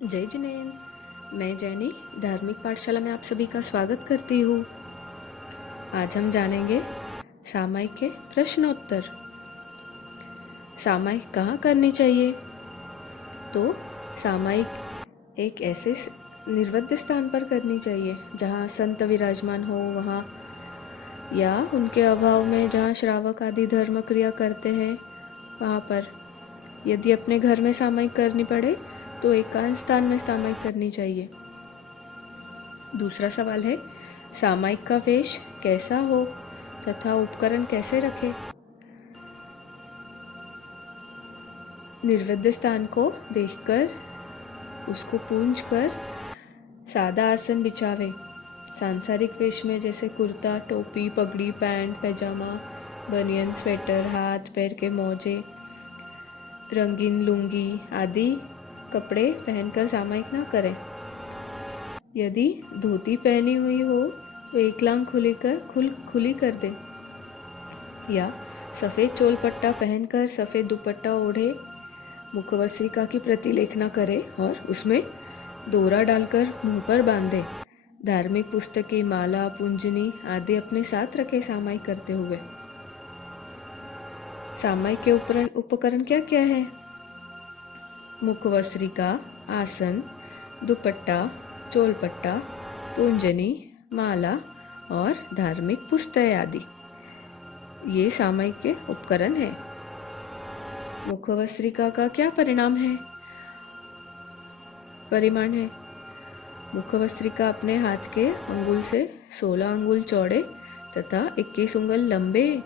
जय जिनेन। मैं जैनी धार्मिक पाठशाला में आप सभी का स्वागत करती हूँ। आज हम जानेंगे सामायिक के प्रश्नोत्तर। सामायिक कहाँ करनी चाहिए? तो सामायिक एक ऐसे निर्वध्य स्थान पर करनी चाहिए जहाँ संत विराजमान हो, वहाँ या उनके अभाव में जहाँ श्रावक आदि धर्म क्रिया करते हैं वहाँ पर। यदि अपने घर में सामायिक करनी पड़े तो एकांत स्थान में सामायिक करनी चाहिए। दूसरा सवाल है, सामायिक का वेश कैसा हो तथा उपकरण कैसे रखें? निर्वध्य स्थान को देखकर उसको पूंज कर सादा आसन बिछावे। सांसारिक वेश में जैसे कुर्ता, टोपी, पगड़ी, पैंट, पैजामा, बनियन, स्वेटर, हाथ पैर के मोजे, रंगीन लुंगी आदि कपड़े पहनकर सामायिक ना करें। यदि धोती पहनी हुई हो तो एक लांग खुली कर दें, या सफ़ेद चोल पट्टा पहनकर सफ़ेद दुपट्टा ओढ़े मुखवस्त्रिका की प्रतिलेखना करें और उसमें दोरा डालकर मुंह पर बांधे। धार्मिक पुस्तकें, माला, पुंजनी आदि अपने साथ रखे सामायिक करते हुए। सामायिक के उपकरण क्या क्या है? मुखवस्त्रिका, आसन, दुपट्टा, चोलपट्टा, पुंजनी, माला और धार्मिक पुस्तकें आदि, ये सामायिक के उपकरण हैं। मुखवस्त्रिका का क्या परिणाम है? परिमाण है। मुखवस्त्रिका अपने हाथ के अंगुल से 16 अंगुल चौड़े तथा 21 अंगुल लंबे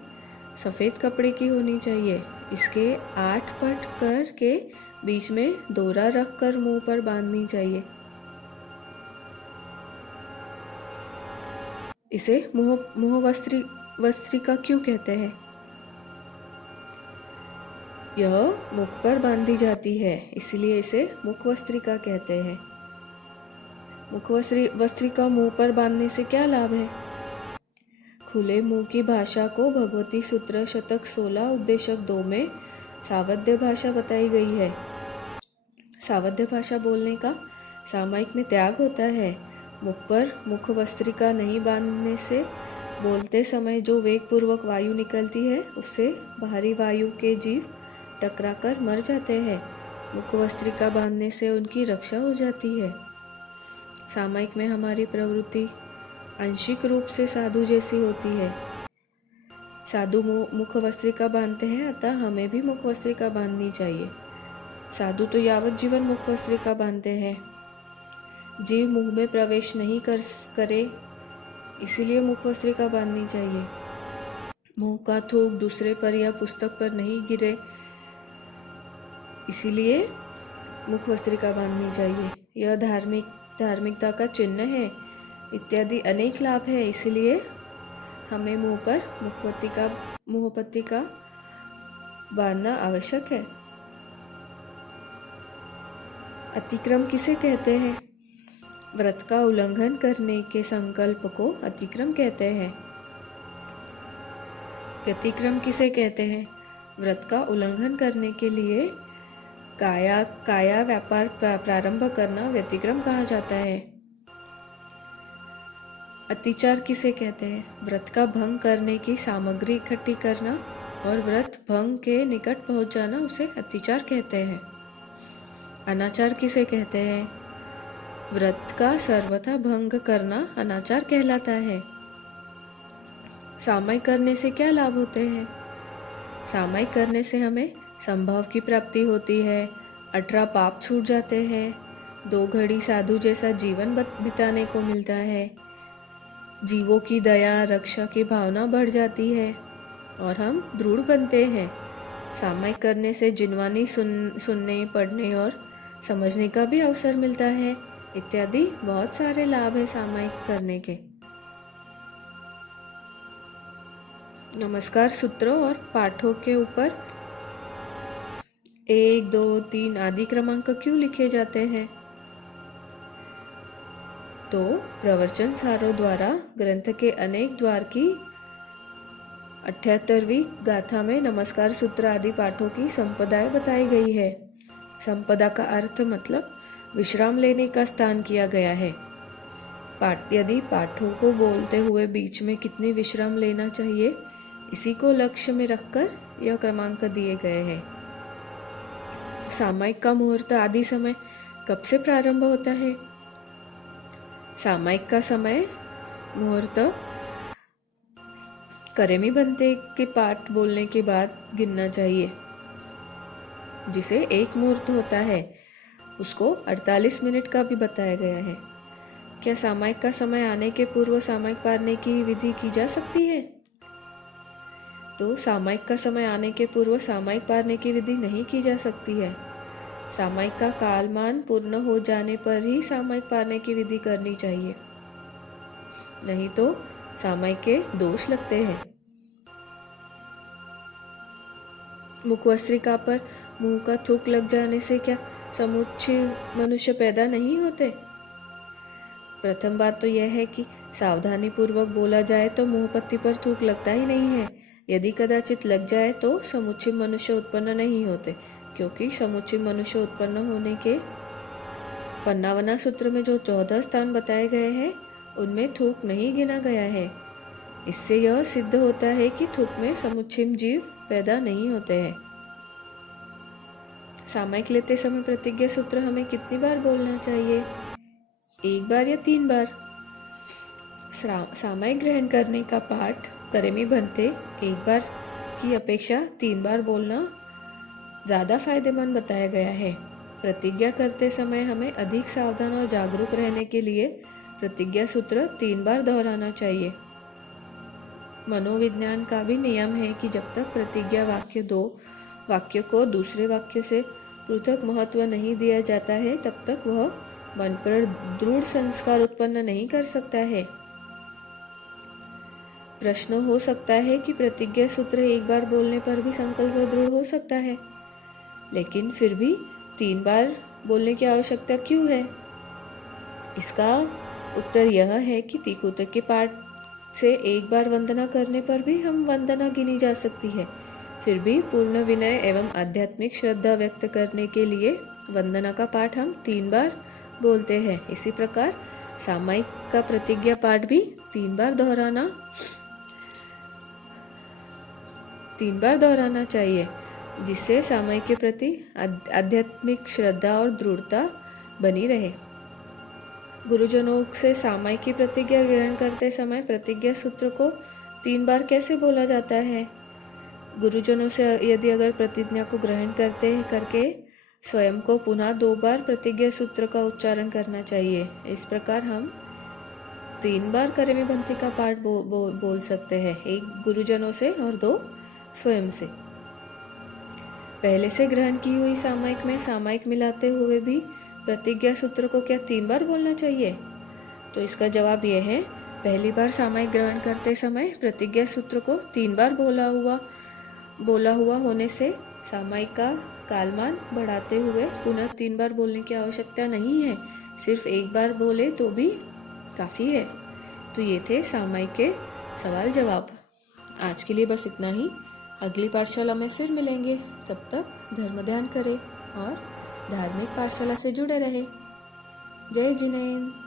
सफ़ेद कपड़े की होनी चाहिए। इसके 8 पट कर के बीच में दोरा रख कर मुंह पर बांधनी चाहिए। इसे मुखवस्त्रिका क्यों कहते हैं? यह मुख पर बांधी जाती है, इसलिए इसे मुखवस्त्रिका कहते हैं। मुखवस्त्रिका मुंह पर बांधने से क्या लाभ है? खुले मुंह की भाषा को भगवती सूत्र शतक 16 उद्देशक 2 में सावध्य भाषा बताई गई है। सावध्य भाषा बोलने का सामायिक में त्याग होता है। मुख पर मुखवस्त्रिका नहीं बांधने से बोलते समय जो वेग पूर्वक वायु निकलती है उससे बाहरी वायु के जीव टकराकर मर जाते हैं। मुखवस्त्रिका बांधने से उनकी रक्षा हो जाती है। सामायिक में हमारी प्रवृत्ति आंशिक रूप से साधु जैसी होती है। साधु मुखवस्त्रिका बांधते हैं, अतः हमें भी मुखवस्त्रिका बांधनी चाहिए। साधु तो यावत जीवन मुखवस्त्रिका बांधते हैं। जीव मुंह में प्रवेश नहीं करे, इसीलिए मुखवस्त्रिका बांधनी चाहिए। मुंह का थूक दूसरे पर या पुस्तक पर नहीं गिरे, इसीलिए मुखवस्त्रिका बांधनी चाहिए। यह धार्मिकता का चिन्ह है इत्यादि अनेक लाभ है, इसलिए हमें मुंह पर मुखपत्ति का बांधना आवश्यक है। अतिक्रम किसे कहते हैं? व्रत का उल्लंघन करने के संकल्प को अतिक्रम कहते हैं। व्यतिक्रम किसे कहते हैं? व्रत का उल्लंघन करने के लिए काया व्यापार प्रारंभ करना व्यतिक्रम कहा जाता है। अतिचार किसे कहते हैं? व्रत का भंग करने की सामग्री इकट्ठी करना और व्रत भंग के निकट पहुंच जाना उसे अतिचार कहते हैं। अनाचार किसे कहते हैं? व्रत का सर्वथा भंग करना अनाचार कहलाता है। सामायिक करने से क्या लाभ होते हैं? सामायिक करने से हमें संभव की प्राप्ति होती है, 18 पाप छूट जाते हैं, 2 घड़ी साधु जैसा जीवन बिताने को मिलता है, जीवों की दया रक्षा की भावना बढ़ जाती है और हम दृढ़ बनते हैं। सामायिक करने से जिनवानी सुनने, पढ़ने और समझने का भी अवसर मिलता है इत्यादि बहुत सारे लाभ है सामायिक करने के। नमस्कार सूत्रों और पाठों के ऊपर 1, 2, 3 आदि क्रमांक क्यों लिखे जाते हैं? तो प्रवचन सारों द्वारा ग्रंथ के अनेक द्वार की 78वीं गाथा में नमस्कार सूत्र आदि पाठों की संपदाएं बताई गई है। संपदा का अर्थ मतलब विश्राम लेने का स्थान किया गया है। यदि पाठों को बोलते हुए बीच में कितनी विश्राम लेना चाहिए, इसी को लक्ष्य में रखकर यह क्रमांक दिए गए हैं। सामायिक का मुहूर्त आदि समय कब से प्रारंभ होता है? सामायिक का समय मुहूर्त करेमी बनते के पाठ बोलने के बाद गिनना चाहिए। जिसे एक मुहूर्त होता है उसको 48 मिनट का भी बताया गया है। क्या सामायिक का समय आने के पूर्व सामायिक पारने की विधि की जा सकती है? तो सामायिक का समय आने के पूर्व सामायिक पारने की विधि नहीं की जा सकती है। सामायिक का कालमान पूर्ण हो जाने पर ही सामायिक पारने की विधि करनी चाहिए, नहीं तो सामायिक के दोष लगते हैं। मुखवस्त्रिका पर मुंह का थूक लग जाने से क्या समुच्चय मनुष्य पैदा नहीं होते? प्रथम बात तो यह है कि सावधानी पूर्वक बोला जाए तो मुंह पत्ती पर थूक लगता ही नहीं है। यदि कदाचित लग जाए तो समुच्चय मनुष्य उत्पन्न नहीं होते, क्योंकि समुच्चय मनुष्य उत्पन्न होने के पन्नावना सूत्र में जो 14 स्थान बताए गए हैं उनमें थूक नहीं गिना गया है। इससे यह सिद्ध होता है कि थूक में समुच्चय जीव पैदा नहीं होते हैं। सामायिक लेते समय प्रतिज्ञा सूत्र हमें कितनी बार बोलना चाहिए? 1 बार या 3 बार? सामायिक ग्रहण करने का पाठ करेमी बनते 1 बार की अपेक्षा 3 बार बोलना ज़्यादा फायदेमंद बताया गया है। प्रतिज्ञा करते समय हमें अधिक सावधान और जागरूक रहने के लिए प्रतिज्ञा सूत्र 3 बार दोहराना चाहिए। मनोविज्ञान का भी नियम है कि जब तक प्रतिज्ञा वाक्य को दूसरे वाक्य से पृथक महत्व नहीं दिया जाता है, तब तक वह मन पर दृढ़ संस्कार उत्पन्न नहीं कर सकता है। प्रश्न हो सकता है कि प्रतिज्ञा सूत्र 1 बार बोलने पर भी संकल्प दृढ़ हो सकता है, लेकिन फिर भी 3 बार बोलने की आवश्यकता क्यों है? इसका उत्तर यह है कि तिकुतक के पाठ से 1 बार वंदना करने पर भी हम वंदना गिनी जा सकती है। फिर भी पूर्ण विनय एवं आध्यात्मिक श्रद्धा व्यक्त करने के लिए वंदना का पाठ हम 3 बार बोलते हैं। इसी प्रकार सामायिक का प्रतिज्ञा पाठ भी 3 बार दोहराना चाहिए, जिससे सामायिक के प्रति आध्यात्मिक श्रद्धा और दृढ़ता बनी रहे। गुरुजनों से सामायिक की प्रतिज्ञा ग्रहण करते समय प्रतिज्ञा सूत्र को 3 बार कैसे बोला जाता है? गुरुजनों से यदि अगर प्रतिज्ञा को ग्रहण करके स्वयं को पुनः 2 बार प्रतिज्ञा सूत्र का उच्चारण करना चाहिए। इस प्रकार हम 3 बार करेमी बनते का पाठ बोल सकते हैं, 1 गुरुजनों से और 2 स्वयं से। पहले से ग्रहण की हुई सामायिक में सामायिक मिलाते हुए भी प्रतिज्ञा सूत्र को क्या 3 बार बोलना चाहिए? तो इसका जवाब यह है, पहली बार सामायिक ग्रहण करते समय प्रतिज्ञा सूत्र को 3 बार बोला हुआ होने से सामायिक का कालमान बढ़ाते हुए पुनः 3 बार बोलने की आवश्यकता नहीं है। सिर्फ 1 बार बोले तो भी काफ़ी है। तो ये थे सामायिक के सवाल जवाब। आज के लिए बस इतना ही। अगली पाठशाला में फिर मिलेंगे। तब तक धर्म ध्यान करें और धार्मिक पाठशाला से जुड़े रहें। जय जिनेंद्र।